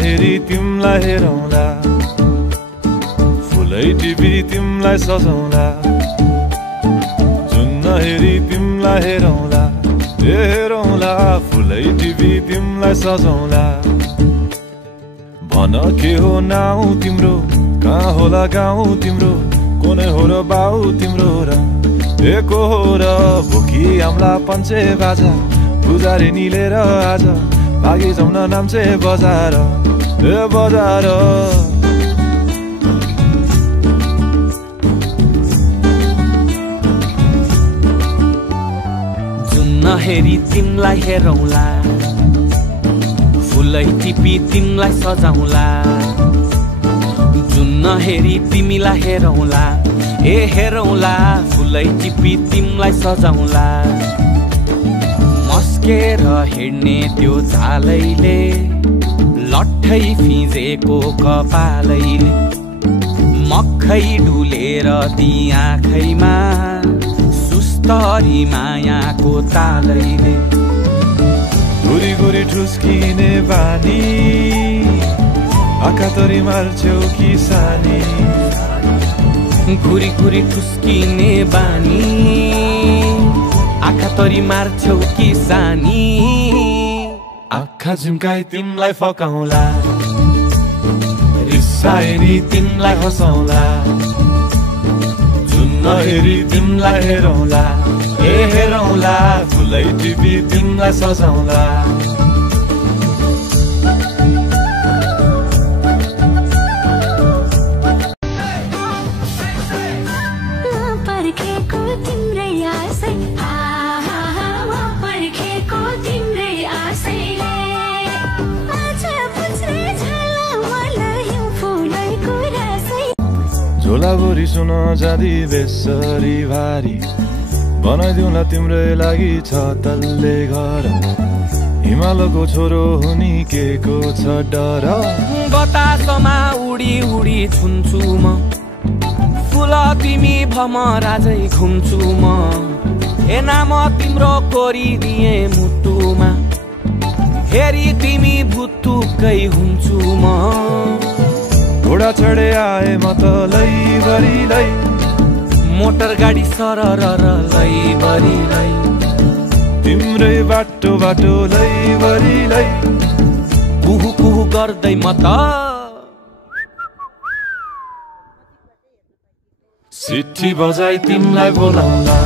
हेरी तिमलाई हेरौँला फुलै टिपी तिमलाई सजाउँला जुन नहेरी तिमलाई हेरौँला हेरौँला फुलै टिपी तिमलाई सजाउँला भन के हो नाउ तिम्रो कहाँ होला गाउँ तिम्रो कुनै हो र बाउ तिम्रो र एको हो र भोकी आम्ला पञ्चे बाजा पुजारी निलेर आज भागी जाउन नाम्चे बजार ए बजार जुन नहेरी तिमलाई हेरौँला फुलै टिपी तिमलाई सजाउँला जुन नहेरी तिमीलाई हेरौँला ए हेरौँला फुलै टिपी तिमलाई सजाउँला मस्केर हिँड्ने त्यो झालैले लट्ठै फिजेको कपालैले मक्खै डुलेर ती आँखैमा सुस्तरी मायाको तालैले गुरी गुरी ठुस्किने बानी आँखा तरी मार्छौ कि सानी गुरी गुरी ठुस्किने बानी आँखा तरी मार्छौ कि सानी आँखा झुम्काई तिमलाई फकाउँला रिसाएरी तिमलाई हँसाउँला जुन नहेरी तिमलाई हेरौँला ए हेरौँला फुलै टिपी तिमलाई सजाउँला झोलाभरि सुन जाँदी बेसरी भारी बनाइदिउँला तिम्रै लागि छ तल्ले घर हिमालको छोरो हुनी के को छ डर बतासमा उडी उडी छुन्छु म फुल तिमी भमराजै घुम्छु म ए नाम तिम्रो कोरिदिए मुटुमा हेरी तिमी भुतुकै हुन्छु म घोडा चढे आए म त लैभरि लै मोटर गाडी सरर लैभरि लै तिम्रै बाटो बाटो लैभरि लै कुहु कुहु गर्दै म त सिट्ठी बजाई तिमलाई बोलाउँला